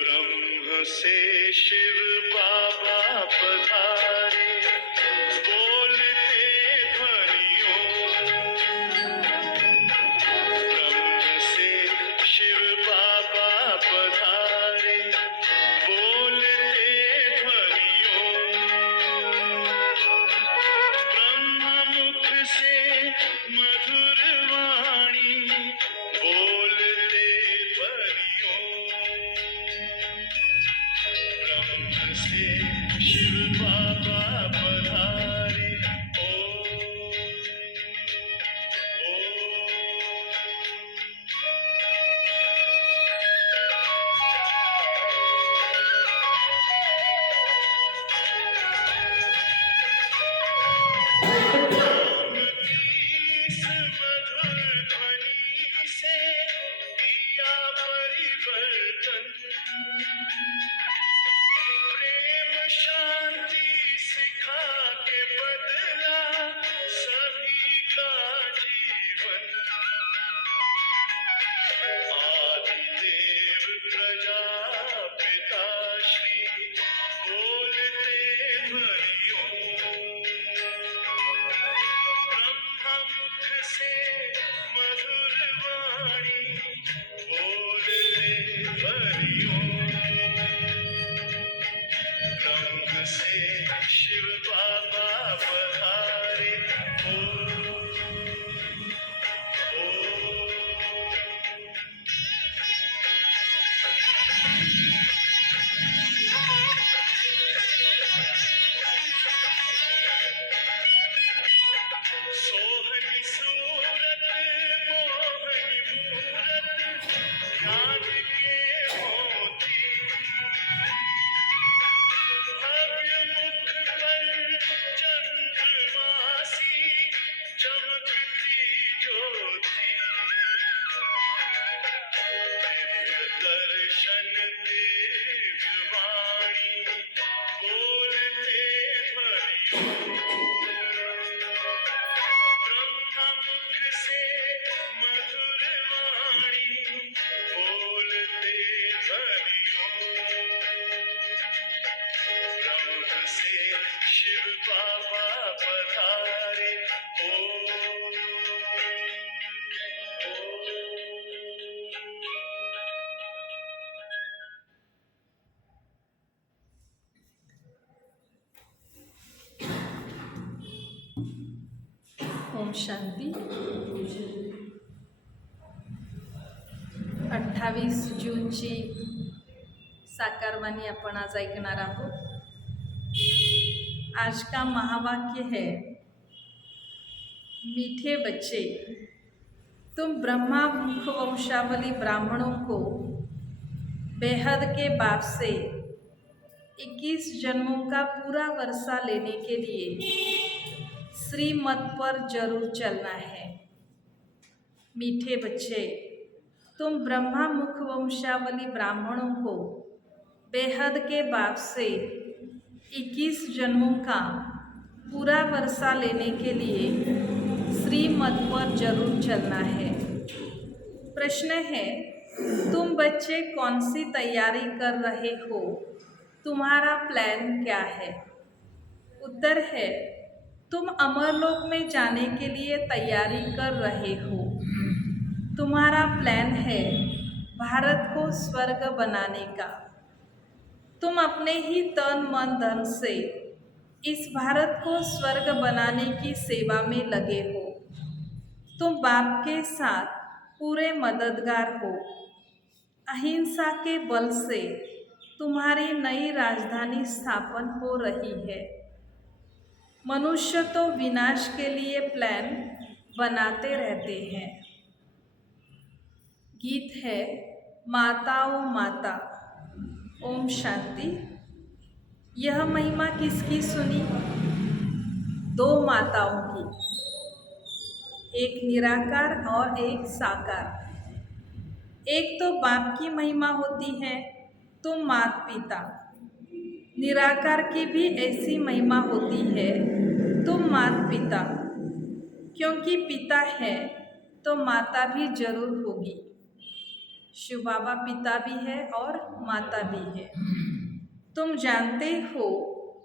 ब्रह्म से शिव बाबा पधारे, बोलते ध्वनियों। ब्रह्म से शिव बाबा पधारे, बोलते ध्वनियों। ब्रह्म मुख से मधुर वाणी, बोलते ध्वनियों। ब्रह्म से शिव बाबा पधारे, ओम इस मधुर ध्वनि से किया परिवर्तन। प्रेम शांति सिखा के बदला सभी का जीवन। आदिदेव प्रजापिता श्री, बोलते ध्वनियों। ब्रह्ममुख से मधुर वाणी, बोलते ध्वनियों। ब्रह्म से शिव बाबा पधारे, ओम सोहनी सूरत मोहनी मूरत, ध्यान के मोती। भव्य मुख पर चंद्रमासी, चमकती ज्योति। दिव्य दर्शन दिव्य वाणी, बोलते ध्वनियों। ब्रह्ममुख से मधुर वाणी, बोलते ध्वनियों। ब्रह्म से शिव बाबा पधारे, ओम ओम शांती। 28 जूनची साकारवाणी आपण आज ऐकणार आहोत। आज का महावाक्य है, मीठे बच्चे, तुम ब्रह्मा मुख वंशावली ब्राह्मणों को बेहद के बाप से 21 जन्मों का पूरा वर्षा लेने के लिए श्रीमत पर जरूर चलना है। मीठे बच्चे, तुम ब्रह्मा मुख वंशावली ब्राह्मणों को बेहद के बाप से 21 जन्मों का पूरा वर्षा लेने के लिए श्रीमत पर जरूर चलना है। प्रश्न है, तुम बच्चे कौन सी तैयारी कर रहे हो? तुम्हारा प्लान क्या है? उत्तर है, तुम अमरलोक में जाने के लिए तैयारी कर रहे हो। तुम्हारा प्लान है भारत को स्वर्ग बनाने का। तुम अपने ही तन मन धन से इस भारत को स्वर्ग बनाने की सेवा में लगे हो। तुम बाप के साथ पूरे मददगार हो। अहिंसा के बल से तुम्हारी नई राजधानी स्थापन हो रही है। मनुष्य तो विनाश के लिए प्लान बनाते रहते हैं। गीत है, माता ओ माता। ओम शांति। यह महिमा किसकी सुनी? 2 माताओं की, एक निराकार और एक साकार। एक तो बाप की महिमा होती है, तो माता पिता। निराकार की भी ऐसी महिमा होती है, तो माता पिता। क्योंकि पिता है तो माता भी जरूर होगी। शिव बाबा पिता भी है और माता भी है। तुम जानते हो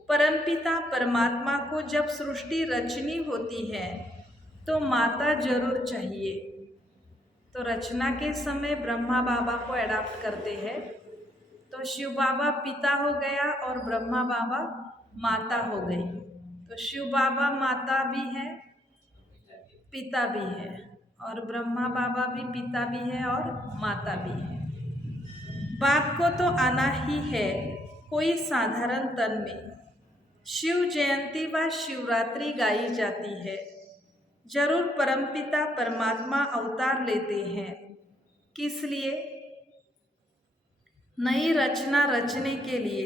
परमपिता परमात्मा को जब सृष्टि रचनी होती है तो माता जरूर चाहिए। तो रचना के समय ब्रह्मा बाबा को अडॉप्ट करते हैं, तो शिव बाबा पिता हो गया और ब्रह्मा बाबा माता हो गई। तो शिव बाबा माता भी है, पिता भी है, और ब्रह्मा बाबा भी पिता भी है और माता भी है। बाप को तो आना ही है कोई साधारण तन में। शिव जयंती व शिवरात्रि गाई जाती है। जरूर परमपिता परमात्मा अवतार लेते हैं। किस लिए? नई रचना रचने के लिए,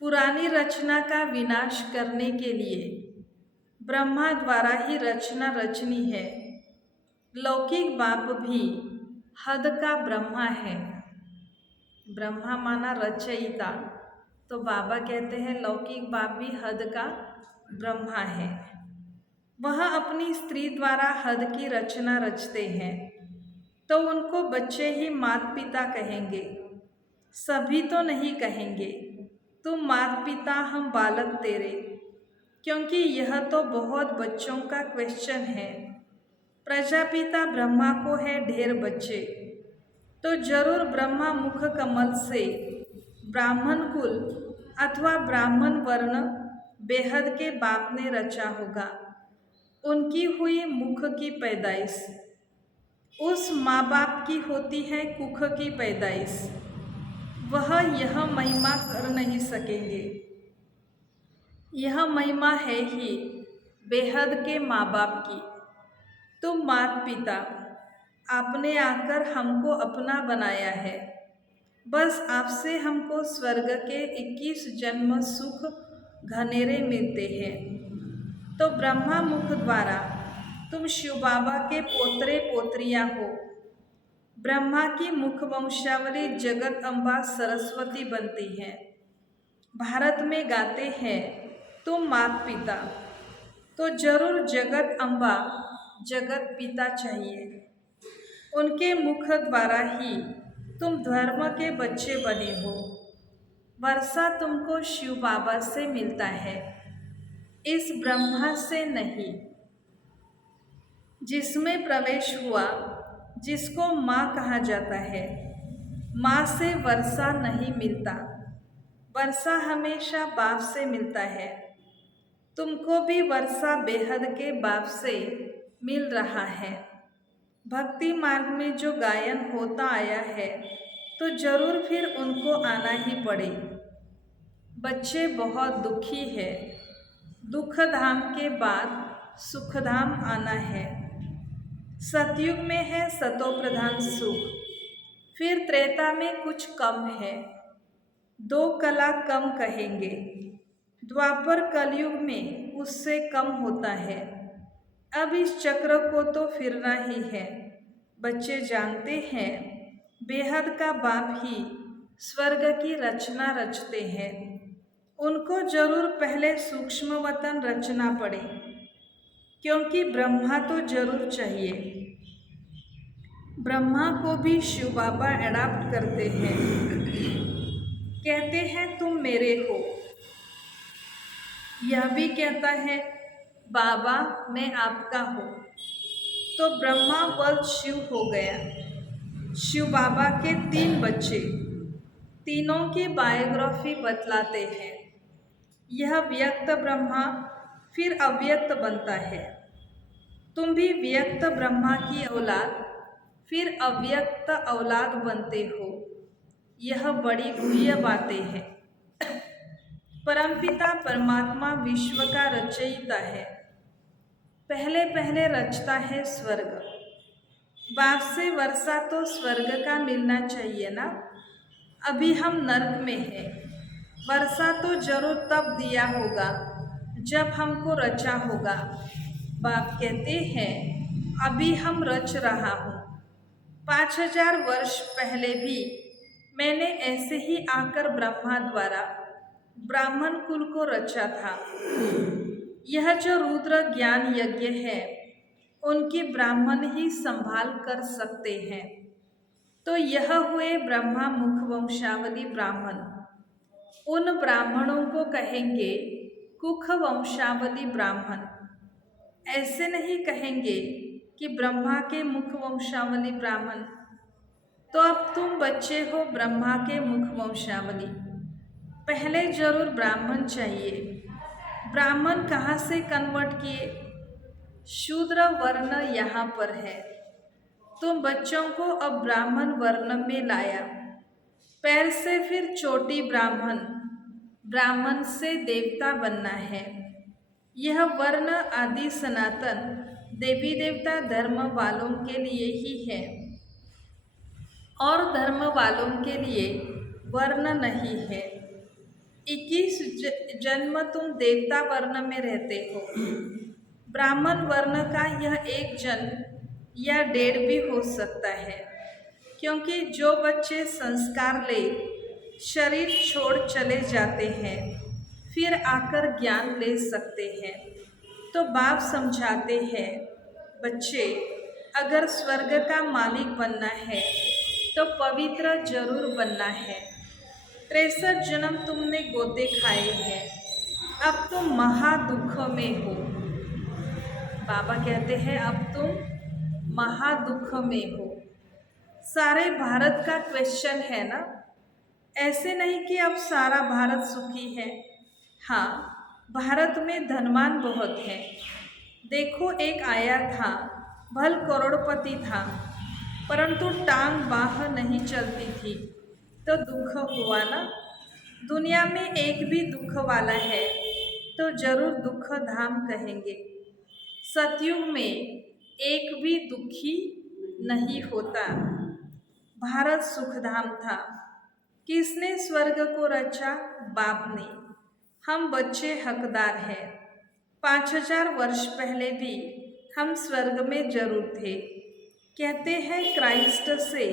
पुरानी रचना का विनाश करने के लिए। ब्रह्मा द्वारा ही रचना रचनी है। लौकिक बाप भी हद का ब्रह्मा है। ब्रह्मा माना रचयिता, तो बाबा कहते हैं लौकिक बाप भी हद का ब्रह्मा है। वह अपनी स्त्री द्वारा हद की रचना रचते हैं, तो उनको बच्चे ही माता पिता कहेंगे। सभी तो नहीं कहेंगे तुम माता पिता हम बालक तेरे, क्योंकि यह तो बहुत बच्चों का क्वेश्चन है। प्रजापिता ब्रह्मा को है ढेर बच्चे, तो जरूर ब्रह्मा मुख कमल से ब्राह्मण कुल अथवा ब्राह्मण वर्ण बेहद के बाप ने रचा होगा। उनकी हुई मुख की पैदाइश, उस माँ बाप की होती है कुख की पैदाइश। वह यह महिमा कर नहीं सकेंगे। यह महिमा है ही बेहद के माँ बाप की। तुम माता पिता, आपने आकर हमको अपना बनाया है। बस आपसे हमको स्वर्ग के 21 जन्म सुख घनेरे मिलते हैं। तो ब्रह्मा मुख द्वारा तुम शिव बाबा के पोतरे पोत्रियाँ हो। ब्रह्मा की मुख वंशावली जगत अम्बा सरस्वती बनती है। भारत में गाते हैं तुम माता पिता, तो जरूर जगत अम्बा जगत पिता चाहिए। उनके मुख द्वारा ही तुम धर्म के बच्चे बने हो। वर्षा तुमको शिव बाबा से मिलता है, इस ब्रह्मा से नहीं। जिसमें प्रवेश हुआ, जिसको माँ कहा जाता है, माँ से वर्षा नहीं मिलता। वर्षा हमेशा बाप से मिलता है। तुमको भी वर्षा बेहद के बाप से मिल रहा है। भक्ति मार्ग में जो गायन होता आया है, तो जरूर फिर उनको आना ही पड़े। बच्चे बहुत दुखी है। दुख धाम के बाद सुख धाम आना है। सतयुग में है सतो प्रधान सुख, फिर त्रेता में कुछ कम है। 2 कला कम कहेंगे। द्वापर कलयुग में उससे कम होता है। अब इस चक्र को तो फिरना ही है। बच्चे जानते हैं बेहद का बाप ही स्वर्ग की रचना रचते हैं। उनको जरूर पहले सूक्ष्म वतन रचना पड़े, क्योंकि ब्रह्मा तो जरूर चाहिए। ब्रह्मा को भी शिव बाबा अडॉप्ट करते हैं। कहते हैं तुम मेरे हो। यह भी कहता है बाबा मैं आपका हूँ। तो ब्रह्मा वल्द शिव हो गया। शिव बाबा के 3 बच्चे, तीनों की बायोग्राफी बतलाते हैं। यह व्यक्त ब्रह्मा फिर अव्यक्त बनता है। तुम भी व्यक्त ब्रह्मा की औलाद फिर अव्यक्त औलाद बनते हो। यह बड़ी गुह्य बातें हैं। परमपिता परमात्मा विश्व का रचयिता है। पहले पहले रचता है स्वर्ग। बाप से वर्षा तो स्वर्ग का मिलना चाहिए ना। अभी हम नरक में हैं। वर्षा तो जरूर तब दिया होगा जब हमको रचा होगा। बाप कहते हैं अभी हम रच रहा हूँ। 5000 वर्ष पहले भी मैंने ऐसे ही आकर ब्रह्मा द्वारा ब्राह्मण कुल को रचा था। यह जो रुद्र ज्ञान यज्ञ है, उनकी ब्राह्मण ही संभाल कर सकते हैं। तो यह हुए ब्रह्मा मुख वंशावली ब्राह्मण। उन ब्राह्मणों को कहेंगे कुख वंशावली ब्राह्मण। ऐसे नहीं कहेंगे कि ब्रह्मा के मुख वंशावली ब्राह्मण। तो अब तुम बच्चे हो ब्रह्मा के मुख वंशावली, पहले जरूर ब्राह्मण चाहिए। ब्राह्मण कहाँ से कन्वर्ट किए? शूद्र वर्ण यहाँ पर है। तुम बच्चों को अब ब्राह्मण वर्ण में लाया। पैर से फिर चोटी ब्राह्मण, ब्राह्मण से देवता बनना है। यह वर्ण आदि सनातन देवी देवता धर्म वालों के लिए ही है, और धर्म वालों के लिए वर्ण नहीं है। 21 जन्म तुम देवता वर्ण में रहते हो। ब्राह्मण वर्ण का यह एक जन्म या 1.5 भी हो सकता है, क्योंकि जो बच्चे संस्कार ले शरीर छोड़ चले जाते हैं फिर आकर ज्ञान ले सकते हैं। तो बाप समझाते हैं, बच्चे अगर स्वर्ग का मालिक बनना है तो पवित्र जरूर बनना है। 63 जन्म तुमने गोते खाए हैं, अब तुम महादुख में हो। बाबा कहते हैं अब तुम महादुख में हो। सारे भारत का क्वेश्चन है ना, ऐसे नहीं कि अब सारा भारत सुखी है। हाँ, भारत में धनवान बहुत है। देखो एक आया था, भल करोड़पति था, परंतु टांग बाह नहीं चलती थी, तो दुख हुआ ना। दुनिया में एक भी दुख वाला है तो जरूर दुख धाम कहेंगे। सतयुग में एक भी दुखी नहीं होता। भारत सुखधाम था। किसने स्वर्ग को रचा? बाप ने। हम बच्चे हकदार हैं। 5000 वर्ष पहले भी हम स्वर्ग में जरूर थे। कहते हैं क्राइस्ट से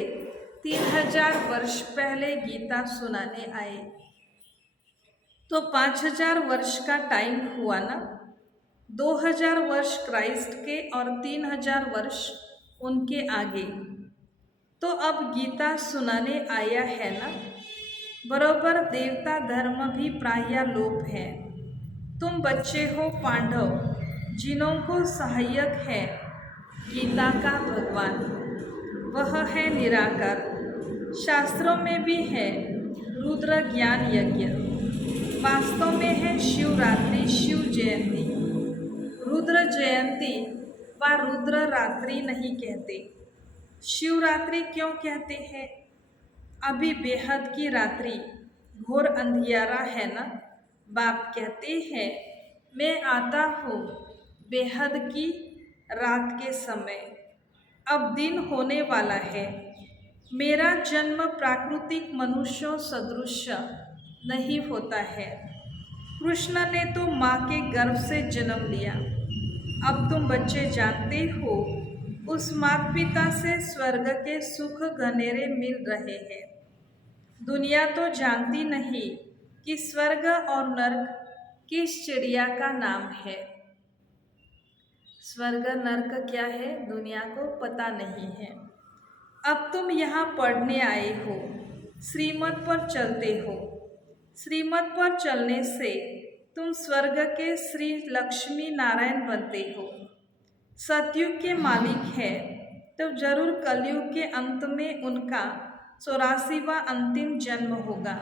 3000 वर्ष पहले गीता सुनाने आए, तो 5000 वर्ष का टाइम हुआ ना। 2000 वर्ष क्राइस्ट के और 3000 वर्ष उनके आगे। तो अब गीता सुनाने आया है ना। बरोबर देवता धर्म भी प्राय लोप है। तुम बच्चे हो पांडव, जिन्हों को सहायक है गीता का भगवान, वह है निराकार। शास्त्रों में भी है रुद्र ज्ञान यज्ञ, वास्तव में है शिवरात्रि, शिव जयंती। रुद्र जयंती व रुद्र रात्रि नहीं कहते। शिवरात्रि क्यों कहते हैं? अभी बेहद की रात्रि, घोर अंधियारा है ना। बाप कहते हैं मैं आता हूँ बेहद की रात के समय, अब दिन होने वाला है। मेरा जन्म प्राकृतिक मनुष्यों सदृश नहीं होता है। कृष्ण ने तो माँ के गर्भ से जन्म लिया। अब तुम बच्चे जानते हो उस माता पिता से स्वर्ग के सुख घनेरे मिल रहे हैं। दुनिया तो जानती नहीं कि स्वर्ग और नर्क किस चिड़िया का नाम है। स्वर्ग नर्क क्या है दुनिया को पता नहीं है। अब तुम यहाँ पढ़ने आए हो, श्रीमत पर चलते हो। श्रीमत पर चलने से तुम स्वर्ग के श्री लक्ष्मी नारायण बनते हो। सतयुग के मालिक है तो जरूर कलयुग के अंत में उनका 84वां अंतिम जन्म होगा,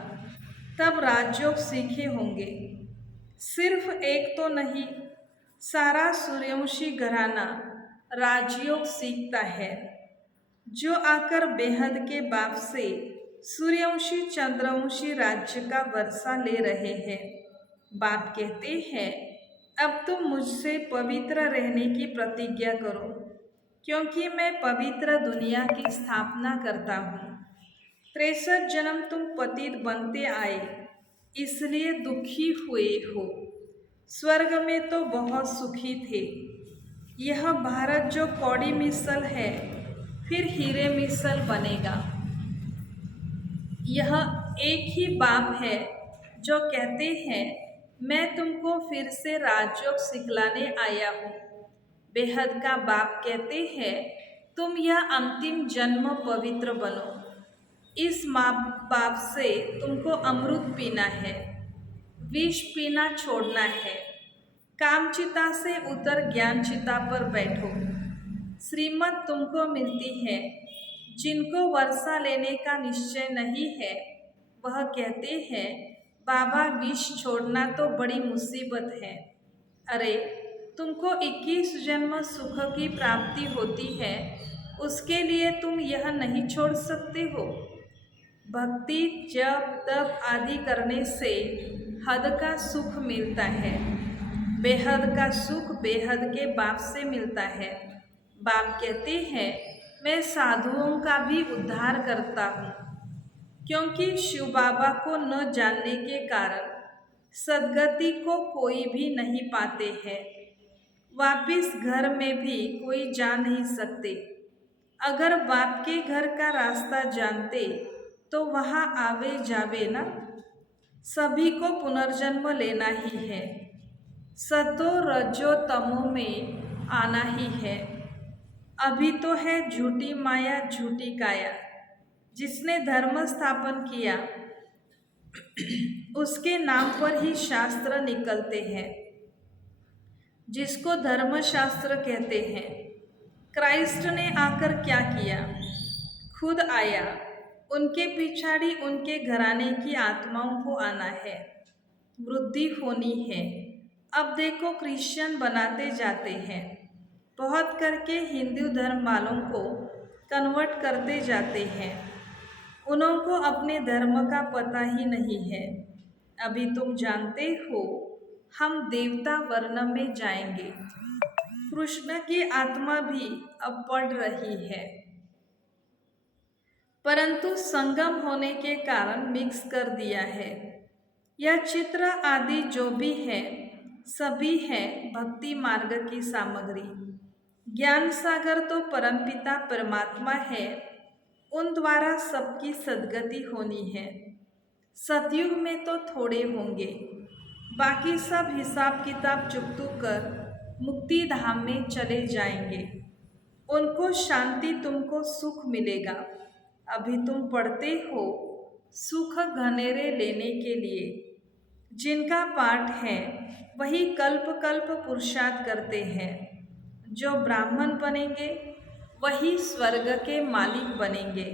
तब राजयोग सीखे होंगे। सिर्फ एक तो नहीं, सारा सूर्यवंशी घराना राजयोग सीखता है, जो आकर बेहद के बाप से सूर्यवंशी चंद्रवंशी राज्य का वर्षा ले रहे हैं। बाप कहते हैं अब तुम मुझसे पवित्र रहने की प्रतिज्ञा करो, क्योंकि मैं पवित्र दुनिया की स्थापना करता हूँ। 63 जन्म तुम पतित बनते आए, इसलिए दुखी हुए हो। स्वर्ग में तो बहुत सुखी थे। यह भारत जो कौड़ी मिसल है फिर हीरे मिसल बनेगा। यह एक ही बाप है जो कहते हैं मैं तुमको फिर से राजयोग सिखलाने आया हूँ। बेहद का बाप कहते हैं तुम यह अंतिम जन्म पवित्र बनो। इस माँ बाप से तुमको अमृत पीना है, विष पीना छोड़ना है। कामचिता से उतर ज्ञानचिता पर बैठो। श्रीमत तुमको मिलती है। जिनको वर्षा लेने का निश्चय नहीं है वह कहते हैं बाबा विष छोड़ना तो बड़ी मुसीबत है। अरे तुमको 21 जन्म सुख की प्राप्ति होती है, उसके लिए तुम यह नहीं छोड़ सकते हो। भक्ति जप तप आदि करने से हद का सुख मिलता है। बेहद का सुख बेहद के बाप से मिलता है। बाप कहते हैं मैं साधुओं का भी उद्धार करता हूँ, क्योंकि शिव बाबा को न जानने के कारण सद्गति को कोई भी नहीं पाते हैं। वापिस घर में भी कोई जा नहीं सकते। अगर बाप के घर का रास्ता जानते तो वहाँ आवे जावे ना। सभी को पुनर्जन्म लेना ही है। सतो रजो तमो में आना ही है। अभी तो है झूठी माया झूठी काया। जिसने धर्म स्थापन किया उसके नाम पर ही शास्त्र निकलते हैं, जिसको धर्मशास्त्र कहते हैं। क्राइस्ट ने आकर क्या किया? खुद आया। उनके पिछाड़ी उनके घराने की आत्माओं को आना है, वृद्धि होनी है। अब देखो क्रिश्चियन बनाते जाते हैं, बहुत करके हिंदू धर्म वालों को कन्वर्ट करते जाते हैं। उनको अपने धर्म का पता ही नहीं है। अभी तुम जानते हो हम देवता वर्ण में जाएंगे। कृष्ण की आत्मा भी अब पढ़ रही है, परंतु संगम होने के कारण मिक्स कर दिया है। यह चित्र आदि जो भी है सभी है भक्ति मार्ग की सामग्री। ज्ञान सागर तो परमपिता परमात्मा है, उन द्वारा सबकी सद्गति होनी है। सतयुग में तो थोड़े होंगे, बाकी सब हिसाब किताब चुकतू कर मुक्ति धाम में चले जाएंगे। उनको शांति तुमको सुख मिलेगा। अभी तुम पढ़ते हो सुख घनेरे लेने के लिए। जिनका पाठ है वही कल्प कल्प पुरुषार्थ करते हैं। जो ब्राह्मण बनेंगे वही स्वर्ग के मालिक बनेंगे,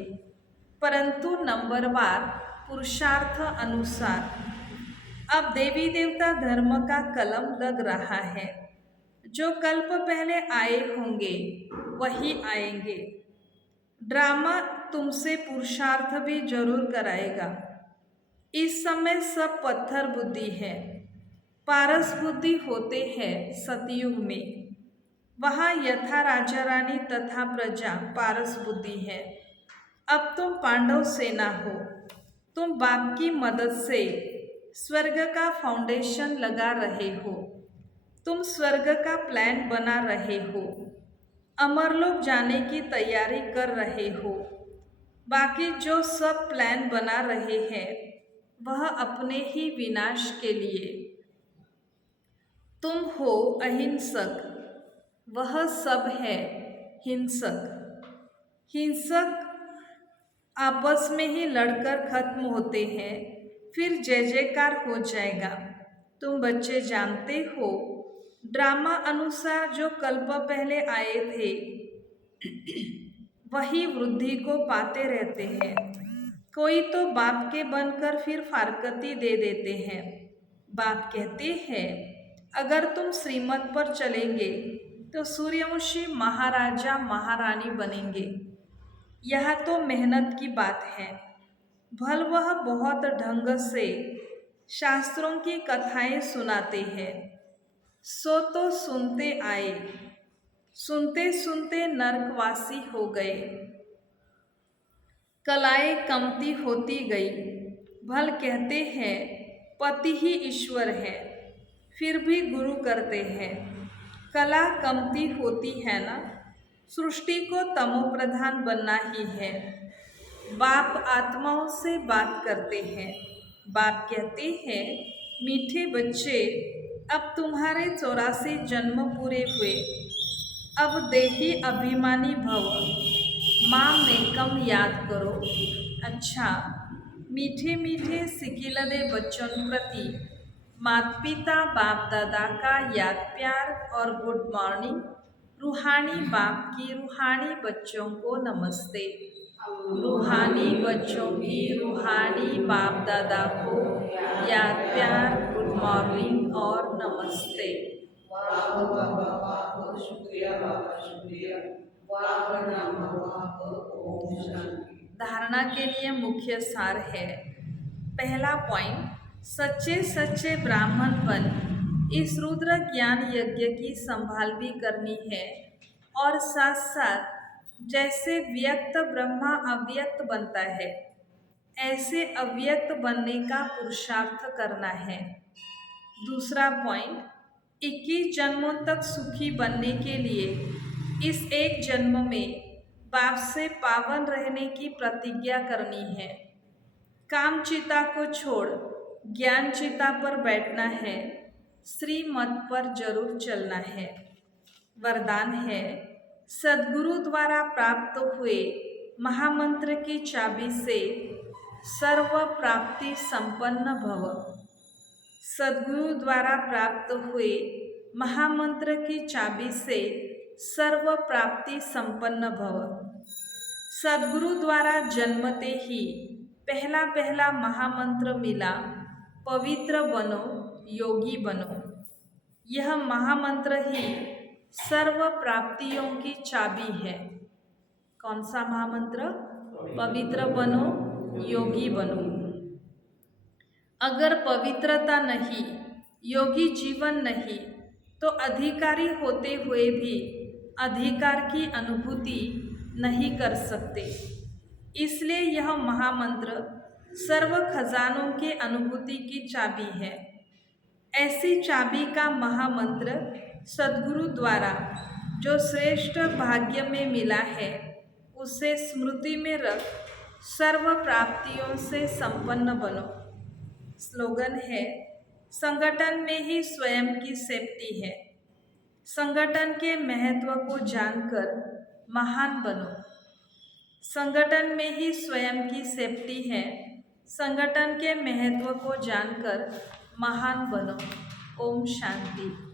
परंतु नंबरवार पुरुषार्थ अनुसार। अब देवी देवता धर्म का कलम लग रहा है। जो कल्प पहले आए होंगे वही आएंगे। ड्रामा तुमसे पुरुषार्थ भी जरूर कराएगा। इस समय सब पत्थर बुद्धि है, पारस बुद्धि होते हैं सतयुग में। वहाँ यथा राजा रानी तथा प्रजा पारस बुद्धि है। अब तुम पांडव सेना हो। तुम बाप की मदद से स्वर्ग का फाउंडेशन लगा रहे हो। तुम स्वर्ग का प्लान बना रहे हो। अमरलोक जाने की तैयारी कर रहे हो। बाकी जो सब प्लान बना रहे हैं वह अपने ही विनाश के लिए। तुम हो अहिंसक, वह सब है हिंसक। हिंसक आपस में ही लड़कर खत्म होते हैं, फिर जय जयकार हो जाएगा। तुम बच्चे जानते हो ड्रामा अनुसार जो कल्प पहले आए थे वही वृद्धि को पाते रहते हैं। कोई तो बाप के बनकर फिर फारकती दे देते हैं। बाप कहते हैं अगर तुम श्रीमत पर चलेंगे तो सूर्यवंशी महाराजा महारानी बनेंगे। यह तो मेहनत की बात है। भल वह बहुत ढंग से शास्त्रों की कथाएं सुनाते हैं, सो तो सुनते आए, सुनते सुनते नरकवासी हो गए। कलाएं कमती होती गई। भल कहते हैं पति ही ईश्वर है, फिर भी गुरु करते हैं। कला कमती होती है ना। सृष्टि को तमो प्रधान बनना ही है। बाप आत्माओं से बात करते हैं। बाप कहते हैं मीठे बच्चे अब तुम्हारे 84 जन्म पूरे हुए। अब देही अभिमानी भव, माँ में कम याद करो। अच्छा, मीठे मीठे सिकिलदे बच्चों प्रति माता पिता बाप दादा का याद प्यार और गुड मॉर्निंग। रूहानी बाप की रूहानी बच्चों को नमस्ते। रूहानी बच्चों की रूहानी बाप दादा को याद प्यार, गुड मॉर्निंग और नमस्ते। वाह वाह वाह वाह, शुक्रिया बाबा, शुक्रिया। वाह नाम वाह, ओम शांति। धारणा के लिए मुख्य सार है। पहला पॉइंट, सच्चे सच्चे ब्राह्मण बन इस रुद्र ज्ञान यज्ञ की संभाल भी करनी है और साथ साथ जैसे व्यक्त ब्रह्मा अव्यक्त बनता है ऐसे अव्यक्त बनने का पुरुषार्थ करना है। दूसरा पॉइंट, 21 जन्मों तक सुखी बनने के लिए इस एक जन्म में बाप से पावन रहने की प्रतिज्ञा करनी है। काम चिता को छोड़ ज्ञान चिता पर बैठना है। श्रीमत पर जरूर चलना है। वरदान है, सद्गुरु द्वारा प्राप्त हुए महामंत्र की चाबी से सर्व प्राप्ति संपन्न भव। सद्गुरु द्वारा प्राप्त हुए महामंत्र की चाबी से सर्व प्राप्ति संपन्न भव। सद्गुरु द्वारा जन्मते ही पहला पहला महामंत्र मिला, पवित्र बनो, योगी बनो। यह महामंत्र ही सर्व प्राप्तियों की चाबी है। कौन सा महामंत्र? पवित्र बनो, योगी बनो। अगर पवित्रता नहीं, योगी जीवन नहीं, तो अधिकारी होते हुए भी अधिकार की अनुभूति नहीं कर सकते। इसलिए यह महामंत्र सर्व खजानों के अनुभूति की चाबी है। ऐसी चाबी का महामंत्र सद्गुरु द्वारा जो श्रेष्ठ भाग्य में मिला है उसे स्मृति में रख सर्व प्राप्तियों से संपन्न बनो। स्लोगन है, संगठन में ही स्वयं की सेफ्टी है। संगठन के महत्व को जानकर महान बनो। संगठन में ही स्वयं की सेफ्टी है। संगठन के महत्व को जानकर महान बनो। ओम शांति।